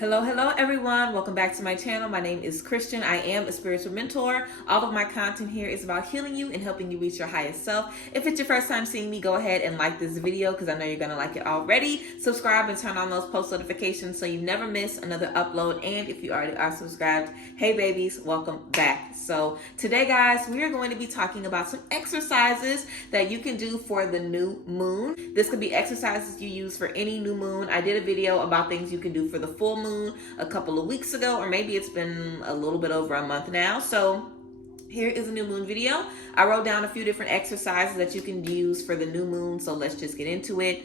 Hello everyone. Welcome back to my channel. My name is Christian. I am a spiritual mentor. All of my content here is about healing you and helping you reach your highest self. If it's your first time seeing me, go ahead and like this video because I know you're going to like it already. Subscribe and turn on those post notifications so you never miss another upload. And if you already are subscribed, hey babies, welcome back. So today guys, we are going to be talking about some exercises that you can do for the new moon. This could be exercises you use for any new moon. I did a video about things you can do for the full moon a couple of weeks ago, or maybe it's been a little bit over a month now. So here is a new moon video. I wrote down a few different exercises that you can use for the new moon, so let's just get into it.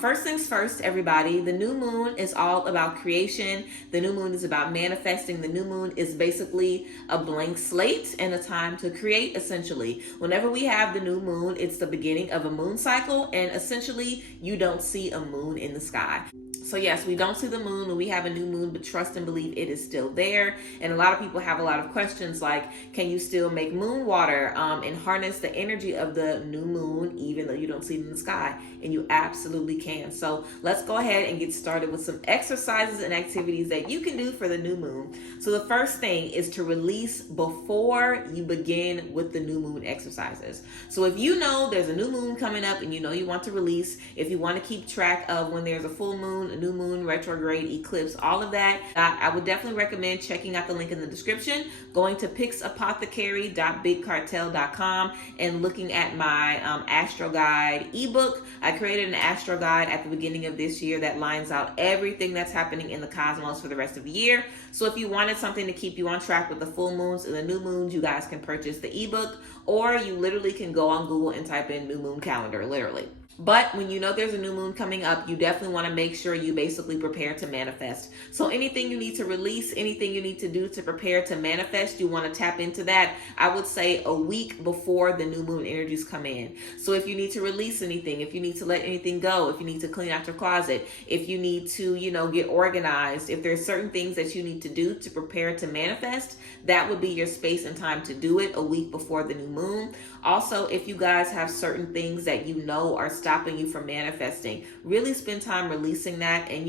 First things first, everybody, the new moon is all about creation. The new moon is about manifesting. The new moon is basically a blank slate and a time to create, essentially. Whenever we have the new moon, it's the beginning of a moon cycle, and essentially you don't see a moon in the sky. So yes, we don't see the moon when we have a new moon, but trust and believe it is still there. And a lot of people have a lot of questions like, can you still make moon water and harness the energy of the new moon even though you don't see it in the sky? And you absolutely can. So let's go ahead and get started with some exercises and activities that you can do for the new moon. So the first thing is to release before you begin with the new moon exercises. So if you know there's a new moon coming up and you know you want to release, if you want to keep track of when there's a full moon, a new moon, retrograde, eclipse, all of that, I would definitely recommend checking out the link in the description, going to pixapothecary.bigcartel.com and looking at my Astro Guide ebook. I created an Astro Guide at the beginning of this year that lines out everything that's happening in the cosmos for the rest of the year. So if you wanted something to keep you on track with the full moons and the new moons, you guys can purchase the ebook, or you literally can go on Google and type in new moon calendar, literally. But when you know there's a new moon coming up, you definitely want to make sure you basically prepare to manifest. So anything you need to release, anything you need to do to prepare to manifest, you want to tap into that, I would say a week before the new moon energies come in. So if you need to release anything, if you need to let anything go, if you need to clean out your closet, if you need to, get organized, if there's certain things that you need to do to prepare to manifest, that would be your space and time to do it a week before the new moon. Also, if you guys have certain things that you know are stopping you from manifesting, really spend time releasing that and,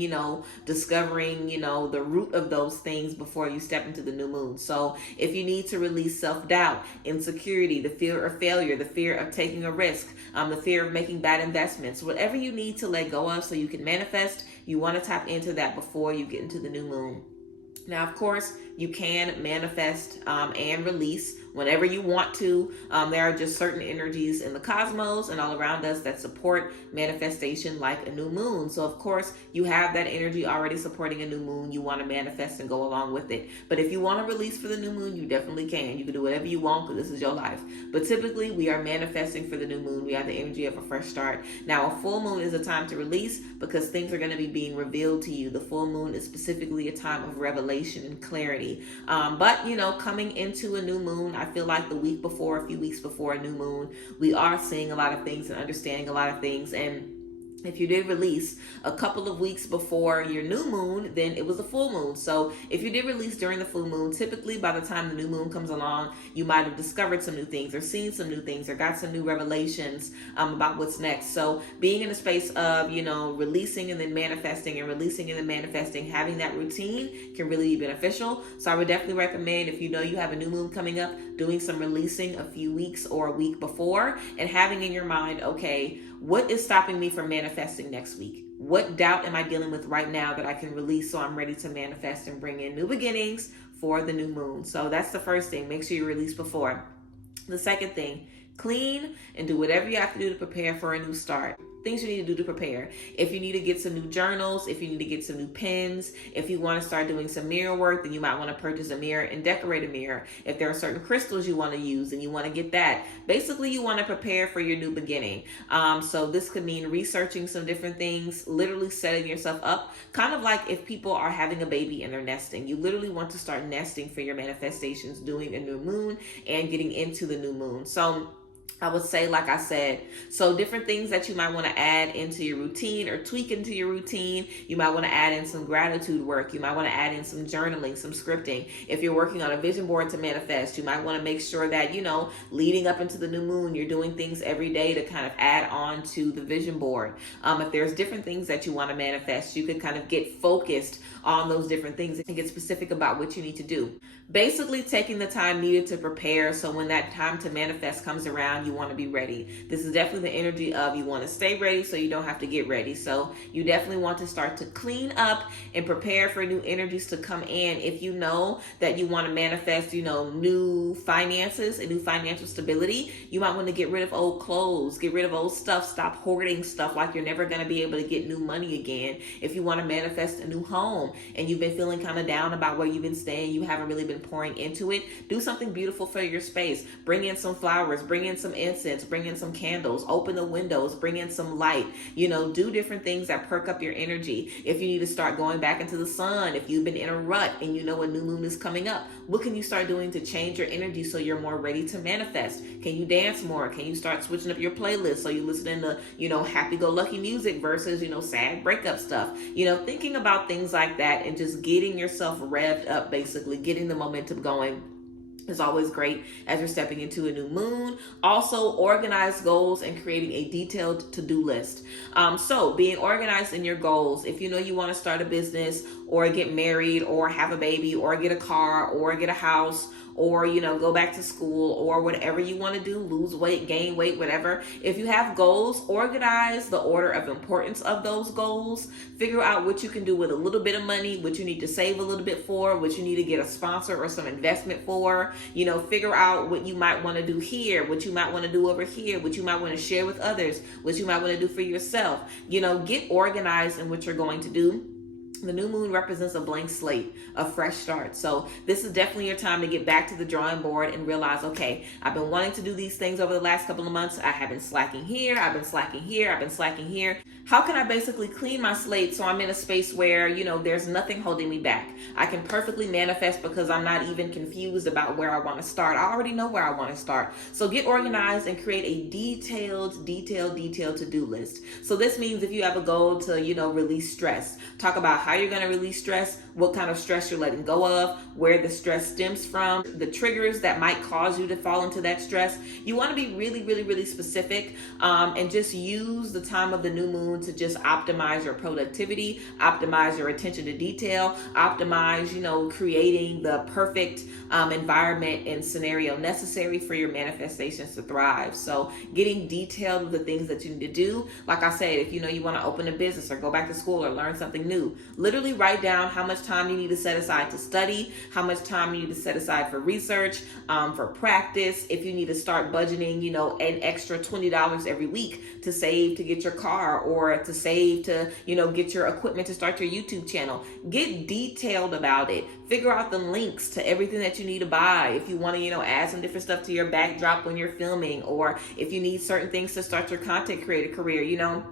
discovering, the root of those things before you step into the new moon. So if you need to release self-doubt, insecurity, the fear of failure, the fear of taking a risk, the fear of making bad investments, whatever you need to let go of so you can manifest, you want to tap into that before you get into the new moon. Now, of course, you can manifest and release whenever you want to. There are just certain energies in the cosmos and all around us that support manifestation like a new moon. So, of course, you have that energy already supporting a new moon. You want to manifest and go along with it. But if you want to release for the new moon, you definitely can. You can do whatever you want because this is your life. But typically, we are manifesting for the new moon. We have the energy of a fresh start. Now, a full moon is a time to release because things are going to be being revealed to you. The full moon is specifically a time of revelation and clarity. But coming into a new moon, I feel like the week before, a few weeks before a new moon, we are seeing a lot of things and understanding a lot of things. And if you did release a couple of weeks before your new moon, then it was a full moon. So if you did release during the full moon, typically by the time the new moon comes along, you might have discovered some new things or seen some new things or got some new revelations about what's next. So being in a space of, releasing and then manifesting and releasing and then manifesting, having that routine can really be beneficial. So I would definitely recommend, if you know you have a new moon coming up, doing some releasing a few weeks or a week before and having in your mind, okay, what is stopping me from manifesting next week? What doubt am I dealing with right now that I can release so I'm ready to manifest and bring in new beginnings for the new moon? So that's the first thing. Make sure you release before. The second thing, clean and do whatever you have to do to prepare for a new start. Things you need to do to prepare. If you need to get some new journals, if you need to get some new pens, if you want to start doing some mirror work, then you might want to purchase a mirror and decorate a mirror. If there are certain crystals you want to use and you want to get that. Basically, you want to prepare for your new beginning. So this could mean researching some different things, literally setting yourself up, kind of like if people are having a baby and they're nesting. You literally want to start nesting for your manifestations, doing a new moon and getting into the new moon. So I would say, like I said, so different things that you might want to add into your routine or tweak into your routine. You might want to add in some gratitude work. You might want to add in some journaling, some scripting. If you're working on a vision board to manifest, you might want to make sure that, leading up into the new moon, you're doing things every day to kind of add on to the vision board. If there's different things that you want to manifest, you could kind of get focused on those different things and get specific about what you need to do. Basically, taking the time needed to prepare so when that time to manifest comes around, you want to be ready. This is definitely the energy of you want to stay ready so you don't have to get ready. So you definitely want to start to clean up and prepare for new energies to come in. If you know that you want to manifest, new finances and new financial stability, you might want to get rid of old clothes, get rid of old stuff, stop hoarding stuff like you're never going to be able to get new money again. If you want to manifest a new home and you've been feeling kind of down about where you've been staying, you haven't really been pouring into it, do something beautiful for your space. Bring in some flowers, bring in some incense, bring in some candles, open the windows, bring in some light, do different things that perk up your energy. If you need to start going back into the sun, if you've been in a rut and a new moon is coming up, what can you start doing to change your energy so you're more ready to manifest? Can you dance more? Can you start switching up your playlist so you're listening to, happy-go-lucky music versus, sad breakup stuff? Thinking about things like that and just getting yourself revved up, basically getting the momentum going is always great as you're stepping into a new moon. Also, organize goals and creating a detailed to-do list. So being organized in your goals, if you want to start a business or get married or have a baby or get a car or get a house or, go back to school or whatever you want to do, lose weight, gain weight, whatever. If you have goals, organize the order of importance of those goals. Figure out what you can do with a little bit of money, what you need to save a little bit for, what you need to get a sponsor or some investment for. Figure out what you might want to do here, what you might want to do over here, what you might want to share with others, what you might want to do for yourself. Get organized in what you're going to do. The new moon represents a blank slate, a fresh start. So this is definitely your time to get back to the drawing board and realize, okay, I've been wanting to do these things over the last couple of months. I have been slacking here. I've been slacking here. I've been slacking here. How can I basically clean my slate so I'm in a space where, there's nothing holding me back? I can perfectly manifest because I'm not even confused about where I want to start. I already know where I want to start. So get organized and create a detailed to-do list. So this means if you have a goal to, release stress, talk about how you're going to release stress, what kind of stress you're letting go of, where the stress stems from, the triggers that might cause you to fall into that stress. You want to be really specific and just use the time of the new moon to just optimize your productivity, optimize your attention to detail, optimize, creating the perfect environment and scenario necessary for your manifestations to thrive. So getting detailed with the things that you need to do. Like I said, if you want to open a business or go back to school or learn something new, literally write down how much time you need to set aside to study, how much time you need to set aside for research, for practice. If you need to start budgeting, an extra $20 every week to save to get your car or to save to, get your equipment to start your YouTube channel. Get detailed about it. Figure out the links to everything that you need to buy. If you want to, add some different stuff to your backdrop when you're filming, or if you need certain things to start your content creator career,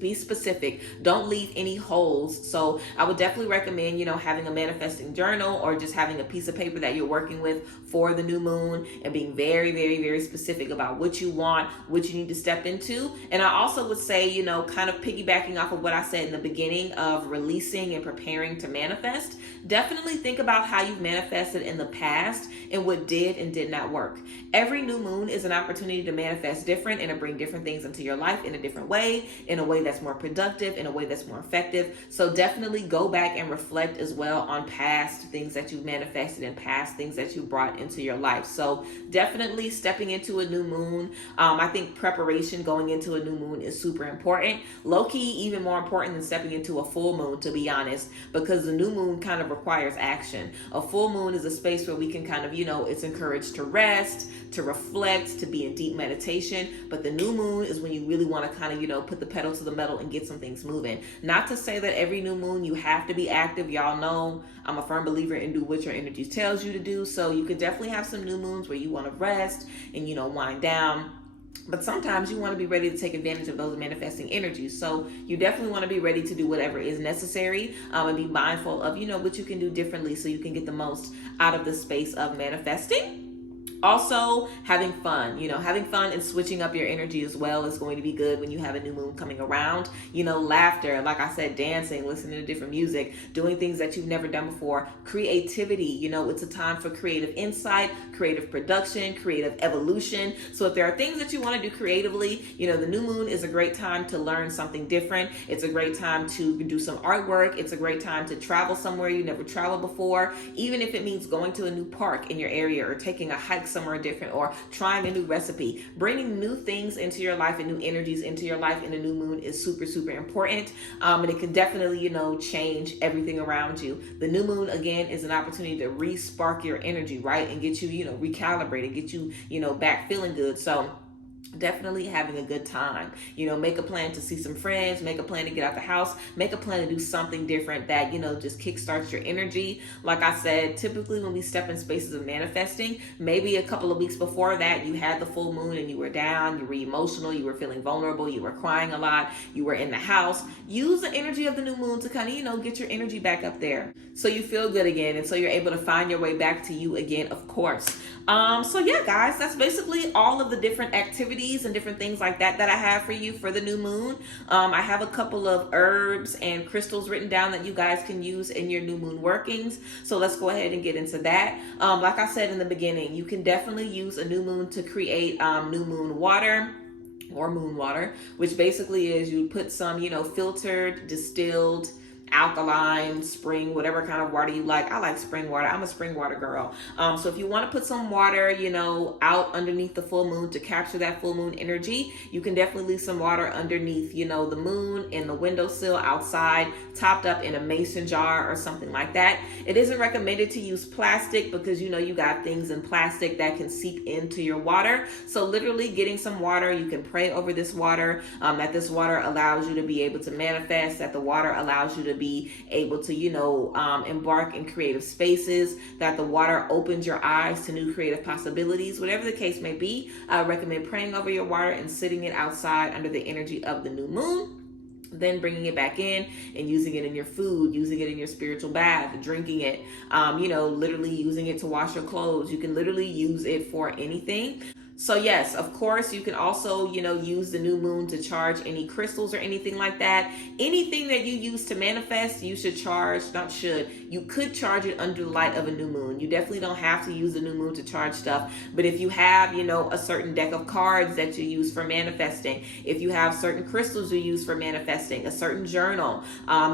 be specific. Don't leave any holes. So I would definitely recommend, having a manifesting journal or just having a piece of paper that you're working with for the new moon and being very specific about what you want, what you need to step into. And I also would say, kind of piggybacking off of what I said in the beginning of releasing and preparing to manifest, definitely think about how you've manifested in the past and what did and did not work. Every new moon is an opportunity to manifest different and to bring different things into your life in a different way, in a way that's more productive, in a way that's more effective. So definitely go back and reflect as well on past things that you've manifested and past things that you brought into your life. So definitely stepping into a new moon. I think preparation going into a new moon is super important. Low key, even more important than stepping into a full moon, to be honest, because the new moon kind of requires action. A full moon is a space where we can kind of, it's encouraged to rest, to reflect, to be in deep meditation. But the new moon is when you really want to kind of, put the pedal to the metal and get some things moving. Not to say that every new moon you have to be active. Y'all know I'm a firm believer in do what your energy tells you to do. So you could definitely have some new moons where you want to rest and, wind down. But sometimes you want to be ready to take advantage of those manifesting energies. So you definitely want to be ready to do whatever is necessary and be mindful of, what you can do differently so you can get the most out of the space of manifesting. Also, having fun, having fun and switching up your energy as well is going to be good when you have a new moon coming around. Laughter, like I said, dancing, listening to different music, doing things that you've never done before. Creativity, it's a time for creative insight, creative production, creative evolution. So if there are things that you want to do creatively, the new moon is a great time to learn something different. It's a great time to do some artwork. It's a great time to travel somewhere you never traveled before, even if it means going to a new park in your area or taking a hike somewhere different or trying a new recipe. Bringing new things into your life and new energies into your life in a new moon is super, super important. And it can definitely, change everything around you. The new moon, again, is an opportunity to re-spark your energy, right? And get you, recalibrated, get you, back feeling good. So definitely having a good time. Make a plan to see some friends, make a plan to get out the house, make a plan to do something different that, just kickstarts your energy. Like I said, typically when we step in spaces of manifesting, maybe a couple of weeks before that, you had the full moon and you were down, you were emotional, you were feeling vulnerable, you were crying a lot, you were in the house. Use the energy of the new moon to kind of, get your energy back up there so you feel good again, and so you're able to find your way back to you again, of course. So yeah, guys, that's basically all of the different activities and different things like that I have for you for the new moon. I have a couple of herbs and crystals written down that you guys can use in your new moon workings. So let's go ahead and get into that. Like I said in the beginning, you can definitely use a new moon to create new moon water or moon water, which basically is you put some, filtered, distilled, alkaline, spring, whatever kind of water you like. I like spring water. I'm a spring water girl. So if you want to put some water, out underneath the full moon to capture that full moon energy, you can definitely leave some water underneath, the moon in the windowsill outside, topped up in a mason jar or something like that. It isn't recommended to use plastic because, you got things in plastic that can seep into your water. So literally getting some water, you can pray over this water, that this water allows you to be able to manifest, that the water allows you to be able to, embark in creative spaces, that the water opens your eyes to new creative possibilities. Whatever the case may be, I recommend praying over your water and sitting it outside under the energy of the new moon. Then bringing it back in and using it in your food, using it in your spiritual bath, drinking it, literally using it to wash your clothes. You can literally use it for anything. So yes, of course, you can also, use the new moon to charge any crystals or anything like that. Anything that you use to manifest, you could charge it under the light of a new moon. You definitely don't have to use the new moon to charge stuff. But if you have, a certain deck of cards that you use for manifesting, if you have certain crystals you use for manifesting, a certain journal,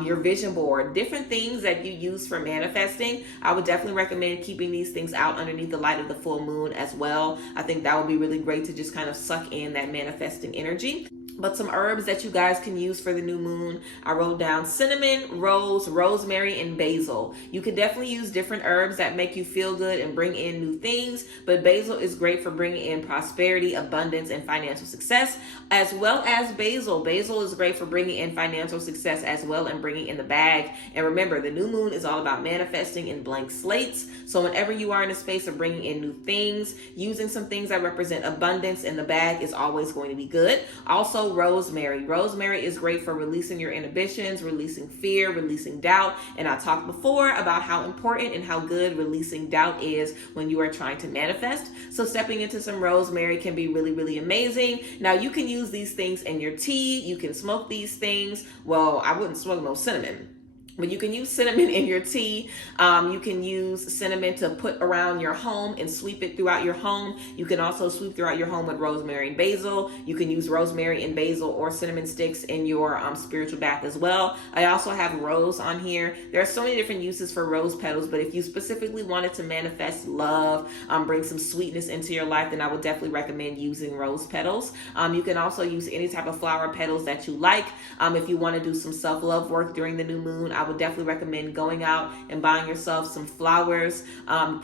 your vision board, different things that you use for manifesting, I would definitely recommend keeping these things out underneath the light of the full moon as well. I think that would be really great to just kind of suck in that manifesting energy. But some herbs that you guys can use for the new moon, I wrote down cinnamon, rose, rosemary, and basil. You can definitely use different herbs that make you feel good and bring in new things, but basil is great for bringing in prosperity, abundance, and financial success, as well as basil. Basil is great for bringing in financial success as well and bringing in the bag. And remember, the new moon is all about manifesting in blank slates. So whenever you are in a space of bringing in new things, using some things that represent abundance in the bag is always going to be good. Also, rosemary. Rosemary is great for releasing your inhibitions, releasing fear, releasing doubt. And I talked before about how important and how good releasing doubt is when you are trying to manifest. So stepping into some rosemary can be really, really amazing. Now you can use these things in your tea. You can smoke these things. Well, I wouldn't smoke no cinnamon. But you can use cinnamon in your tea. You can use cinnamon to put around your home and sweep it throughout your home. You can also sweep throughout your home with rosemary and basil. You can use rosemary and basil or cinnamon sticks in your spiritual bath as well. I also have rose on here. There are so many different uses for rose petals, but if you specifically wanted to manifest love, bring some sweetness into your life, then I would definitely recommend using rose petals. You can also use any type of flower petals that you like. If you want to do some self-love work during the new moon, I would definitely recommend going out and buying yourself some flowers,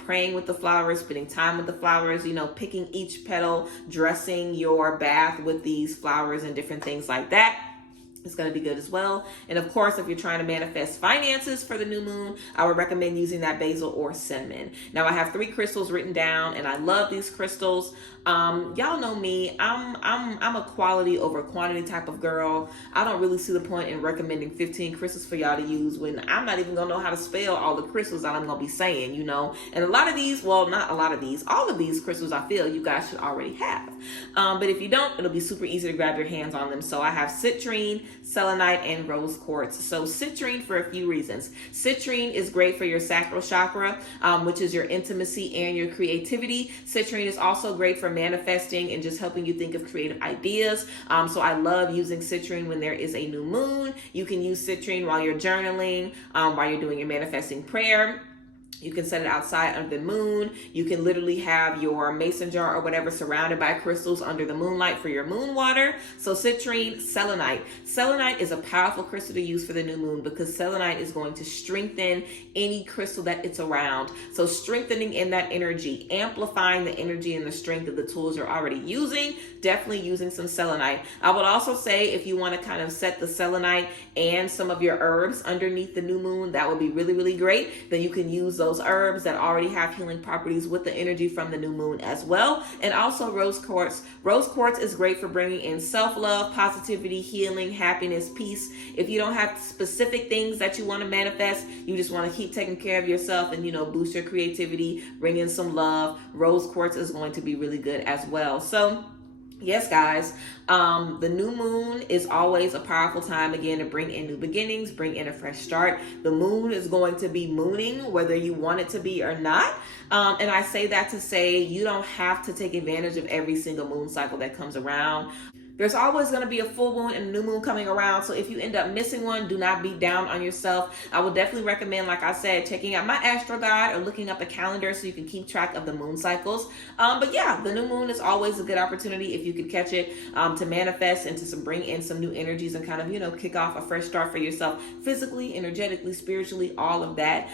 praying with the flowers, spending time with the flowers, picking each petal, dressing your bath with these flowers and different things like that. It's going to be good as well. And of course, if you're trying to manifest finances for the new moon, I would recommend using that basil or cinnamon. Now, I have 3 crystals written down, and I love these crystals. Y'all know me. I'm a quality over quantity type of girl. I don't really see the point in recommending 15 crystals for y'all to use when I'm not even gonna know how to spell all the crystals that I'm gonna be saying, you know. And a lot of these, well, not a lot of these, all of these crystals I feel you guys should already have. But if you don't, it'll be super easy to grab your hands on them. So I have citrine, selenite, and rose quartz. So citrine for a few reasons. Citrine is great for your sacral chakra, which is your intimacy and your creativity. Citrine is also great for manifesting and just helping you think of creative ideas. So I love using citrine when there is a new moon. You can use citrine while you're journaling, while you're doing your manifesting prayer. You can set it outside under the moon. You can literally have your mason jar or whatever surrounded by crystals under the moonlight for your moon water. So citrine, selenite. Selenite is a powerful crystal to use for the new moon because selenite is going to strengthen any crystal that it's around. So strengthening in that energy, amplifying the energy and the strength of the tools you're already using, definitely using some selenite. I would also say if you want to kind of set the selenite and some of your herbs underneath the new moon, that would be really, really great. Then you can use those herbs that already have healing properties with the energy from the new moon as well. And also rose quartz. Rose quartz is great for bringing in self-love, positivity, healing, happiness, peace. If you don't have specific things that you want to manifest, you just want to keep taking care of yourself and, you know, boost your creativity, bring in some love, rose quartz is going to be really good as well. So yes, guys, the new moon is always a powerful time, again, to bring in new beginnings, bring in a fresh start. The moon is going to be mooning, whether you want it to be or not. And I say that to say you don't have to take advantage of every single moon cycle that comes around. There's always going to be a full moon and a new moon coming around. So if you end up missing one, do not be down on yourself. I would definitely recommend, like I said, checking out my astro guide or looking up a calendar so you can keep track of the moon cycles. But yeah, the new moon is always a good opportunity if you could catch it to manifest and to bring in some new energies and kind of, you know, kick off a fresh start for yourself physically, energetically, spiritually, all of that.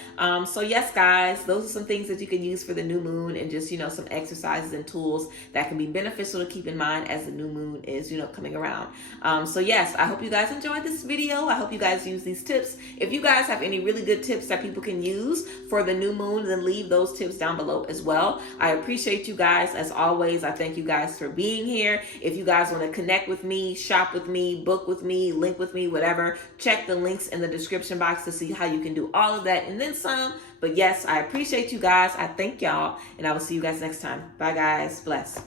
So yes, guys, those are some things that you can use for the new moon and just, you know, some exercises and tools that can be beneficial to keep in mind as the new moon is, you know, coming around. So yes, I hope you guys enjoyed this video. I hope you guys use these tips. If you guys have any really good tips that people can use for the new moon, then leave those tips down below as well. I appreciate you guys as always. I thank you guys for being here. If you guys want to connect with me, shop with me, book with me, link with me, whatever, check the links in the description box to see how you can do all of that and then some. But yes, I appreciate you guys. I thank y'all, and I will see you guys next time. Bye guys. Bless.